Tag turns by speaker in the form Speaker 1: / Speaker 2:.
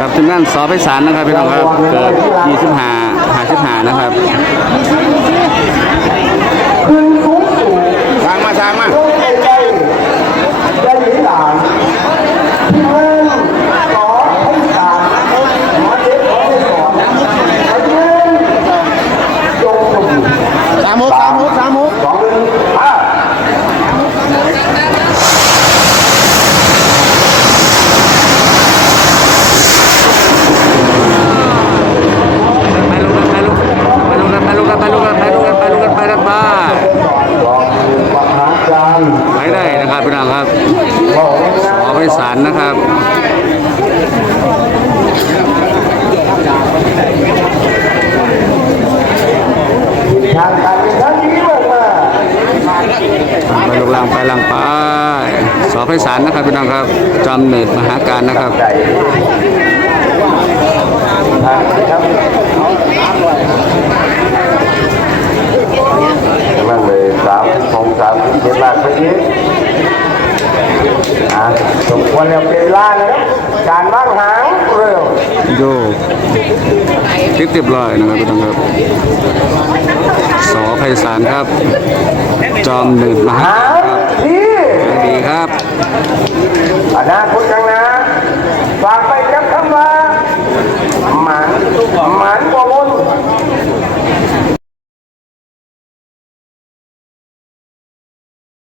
Speaker 1: ครับทีมงานสอไพศารนะครับพี่น้องครับเกิด นะครับ
Speaker 2: พี่น้อง
Speaker 1: ครับบ
Speaker 2: อกง่าย
Speaker 1: สอไพศาลนะครับ
Speaker 2: ๆทางรเป็นทางที่ลงมา
Speaker 1: ไปลูกล่างไปล่างไปสอไพศาลนะครับพี่น้องครับจอมเนิดมหาการนะครับ
Speaker 2: จทางครับนั่นเลยสามสองสามเจ็ดลากไปอีก อะสมควรแล้วเป็นล่าแล้วการว่างหางเร็ว
Speaker 1: โยติดเรียบร้อยนะครับพี่น้องครับสอไพศาลครับ จอมเนิดมหา
Speaker 2: หา
Speaker 1: การครับ
Speaker 2: ดี
Speaker 1: ดีครับ
Speaker 2: อนาคตข้างหน้า